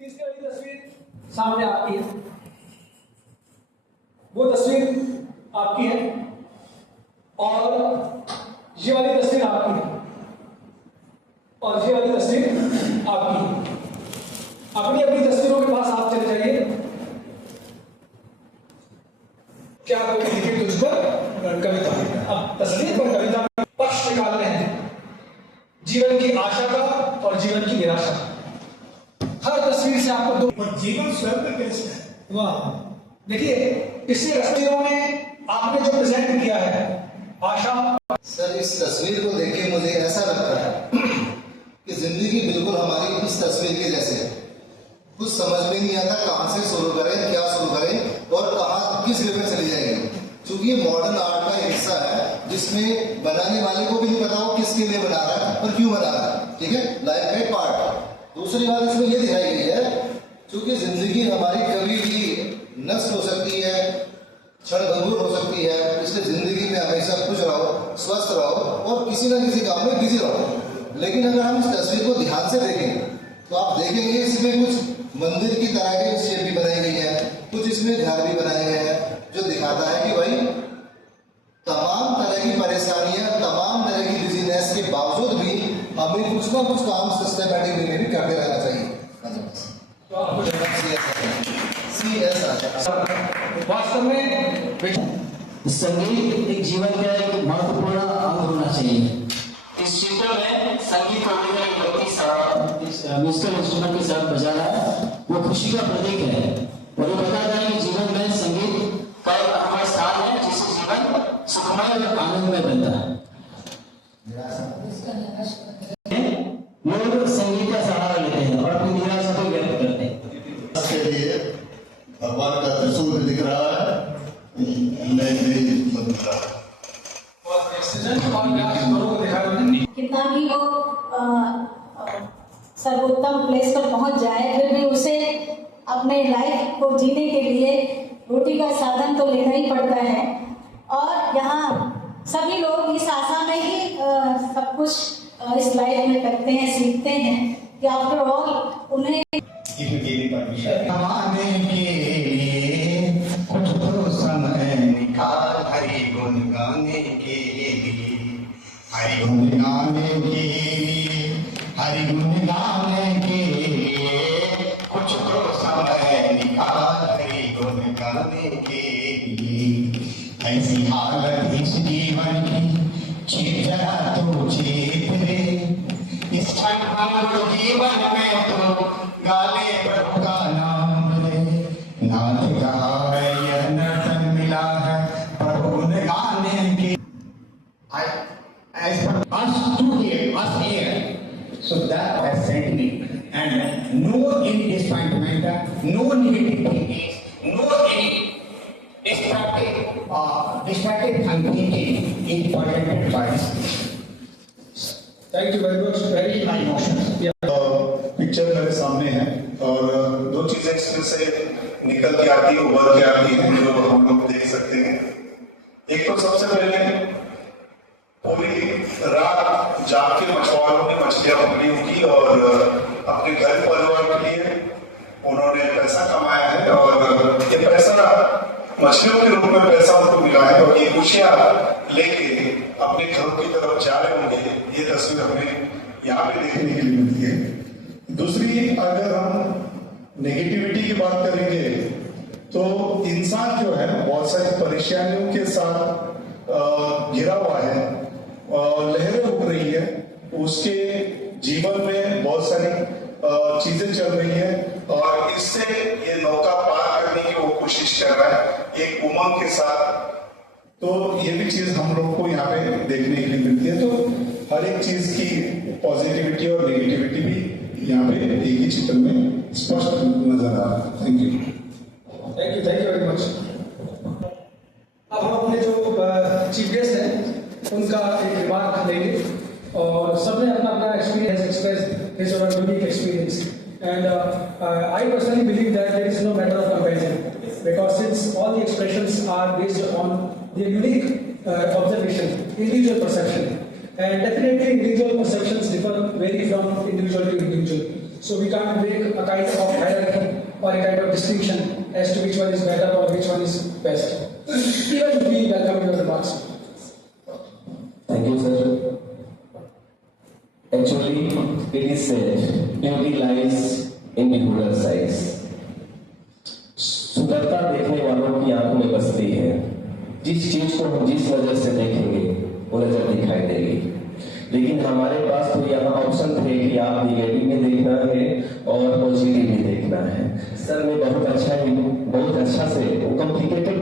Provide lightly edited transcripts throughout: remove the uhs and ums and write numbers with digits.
तीसरी वाली तस्वीर सामने आपकी है, वो तस्वीर आपकी है और ये वाली तस्वीर आपकी है और ये वाली तस्वीर आपकी है। अपनी अपनी तस्वीरों के पास आप चले जाइए। क्या कोई लिखे तुझ पर कविता? अब तस्वीर पर कविता में पक्ष निकाल रहे हैं, जीवन की आशा का और जीवन की निराशा। हर तस्वीर से आपको दो जीवन स्वयं का कैसे है। वाह, देखिए इसी तस्वीरों में आपने जो प्रेजेंट किया है आशा। सर, इस तस्वीर को देख के मुझे ऐसा लगता है कि जिंदगी बिल्कुल हमारी इस तस्वीर के जैसे है। कुछ समझ में नहीं आता कहाँ से शुरू करें, क्या शुरू करें और कहाँ किस वे में चली जाएगी। क्योंकि ये मॉडर्न आर्ट का हिस्सा है जिसमें बनाने वाले को भी नहीं पता वो किसके लिए बना रहा है और क्यों बना रहा है। ठीक है, लाइफ का एक पार्ट। दूसरी बात इसमें ये दिखाई गई है क्योंकि जिंदगी हमारी कभी भी नष्ट हो सकती है, क्षणभंगुर हो सकती है, इसलिए जिंदगी में हमेशा खुश रहो, स्वस्थ रहो और किसी न किसी काम में बिजी रहो। लेकिन अगर हम इस तस्वीर को ध्यान से देखें तो आप देखेंगे इसमें कुछ मंदिर की तरह की शेप भी बनाई गई है, कुछ इसमें घर भी बनाए गए हैं जो दिखाता है कि भाई तमाम तरह की परेशानियां, तमाम तरह की बिजीनेस के बावजूद भी हमें कुछ ना कुछ काम सिस्टमैटिक वे में भी करते रहना चाहिए। वास्तव में संगीत एक जीवन का एक महत्वपूर्ण अंग होना चाहिए। इस चित्र में संगीत को लेकर व्यक्ति म्यूजिकल इंस्ट्रूमेंट के साथ बजा रहा है, वो खुशी का प्रतीक है और ये बताता है कि जीवन में संगीत का एक अनोखा स्थान है जिससे जीवन सुखमय और आनंदमय बनता है। लोग संगीत का सहारा लेते हैं और अपनी निराशा को व्यक्त करते हैं। इसके लिए भगवान का त्रिशूल दिख रहा है, कितना भी वो सर्वोत्तम प्लेस पर पहुंच जाए फिर भी उसे अपने लाइफ को जीने के लिए रोटी का साधन तो लेना ही पड़ता है। और यहाँ सभी लोग इस आशा में ही सब कुछ इस लाइफ में करते हैं, सीखते हैं कि आफ्टर ऑल उन्हें कमाने के लिए कुछ तो समय निकाल, हरि गुण गाने के लिए, हरि गुण गाने के लिए, हरि गुण गाने के लिए कुछ तो समय निकाल, हरि गुण गाने के लिए। ऐसी हालत इस जीवन की चेत जरा तो चेत रे, इस क्षण जीवन में तो गाले प्रभु का नाम रे। नाथ कहा है यह नर्तन मिला है प्रभु ने गाने के। As for us to hear, us here, so that has sent me, and no disappointment, no negativity, no any distracted thinking is protected by this. Thank you very much, very high emotions. Picture मेरे सामने है और दो चीजें इसमें से निकल के आती है, उभर के आती है जो हम लोग देख सकते हैं। एक तो सबसे पहले पूरी रात जाग के मछुआरों ने मछलियां पकड़ी होगी और अपने घर परिवार के लिए उन्होंने पैसा कमाया है और ये पैसा मछलियों के रूप में पैसा उनको मिला है और ये खुशियां लेके अपने घरों की तरफ जा रहे होंगे। ये तस्वीर हमें यहाँ पे देखने के लिए मिलती है। दूसरी, अगर हम नेगेटिविटी की बात करेंगे तो इंसान जो है बहुत सारी परेशानियों के साथ घिरा हुआ है, लहरें उठ रही है, उसके जीवन में बहुत सारी चीजें चल रही है और इससे ये नौका पार करने की वो कोशिश कर रहा है एक उमंग के साथ। तो ये भी चीज हम लोग को यहाँ पे देखने के लिए मिलती है। तो हर एक चीज की पॉजिटिविटी और नेगेटिविटी भी यहाँ पे एक ही चित्र में स्पष्ट नजर आ रहा है। Thank you, thank you very much. अब हम अपने जो चीफ गेस्ट हैं उनका एक रिमार्क लेंगे और सबने अपना अपना एक्सपीरियंस एक्सप्रेस हिज और unique experience and I personally believe that there is no matter of comparison because since all the expressions are based on the unique observation, individual perception, and definitely individual perceptions differ vary from individual to individual. So we can't make a kind of hierarchy or a kind of distinction as to which one is better or which one is best. Even we welcome your remarks. Thank you, sir. Actually, it is said, beauty lies in beholder's eyes. सुंदरता देखने वालों की आंखों में बसती है। जिस चीज को हम जिस नजर से देखेंगे वो नजर दिखाई देगी। लेकिन हमारे पास तो यहाँ ऑप्शन थे कि आप निगेटिव भी देखना है और पॉजिटिव भी देखना है। सर ने बहुत अच्छा से वो कॉम्प्लिकेटेड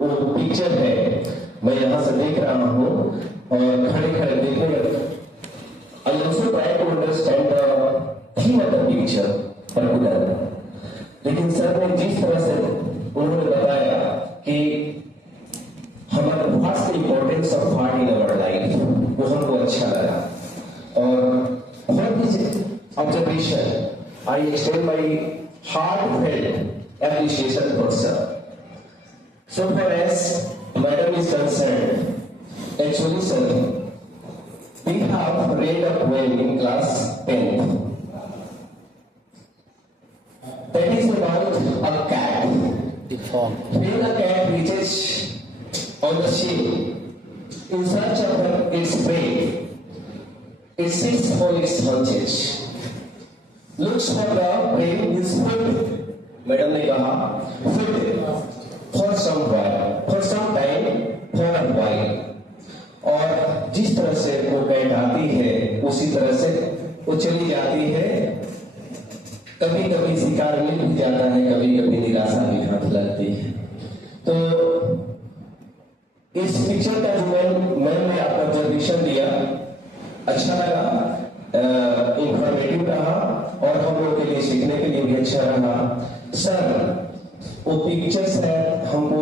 वो पिक्चर है, मैं यहाँ से देख रहा हूँ और खड़े खड़े देखने लगा। I also try to understand the theme of the picture particular. लेकिन सर ने जिस तरह से उन्होंने बताया कि हमारा what's the importance of heart in our life, वो हमको अच्छा लगा। और for this observation I extend my heartfelt appreciation for sir. So far as madam is concerned, actually sir, we have read a poem in class 10th. That is about a cat. When a cat reaches on the ship in search of its prey, it sits on its haunches, looks for the prey in food. Madam ने कहा food for some time, for a while. और जिस तरह से वो cat आती है उसी तरह से वो चली जाती है। कभी कभी शिकार मिल भी जाता है, कभी कभी निराशा भी हाथ लगती है। तो इस पिक्चर का जो मैंने आपका ऑब्जर्वेशन दिया अच्छा लगा, इंफॉर्मेटिव रहा और हम लोगों के लिए सीखने के लिए भी अच्छा रहा। सर वो पिक्चर्स है हमको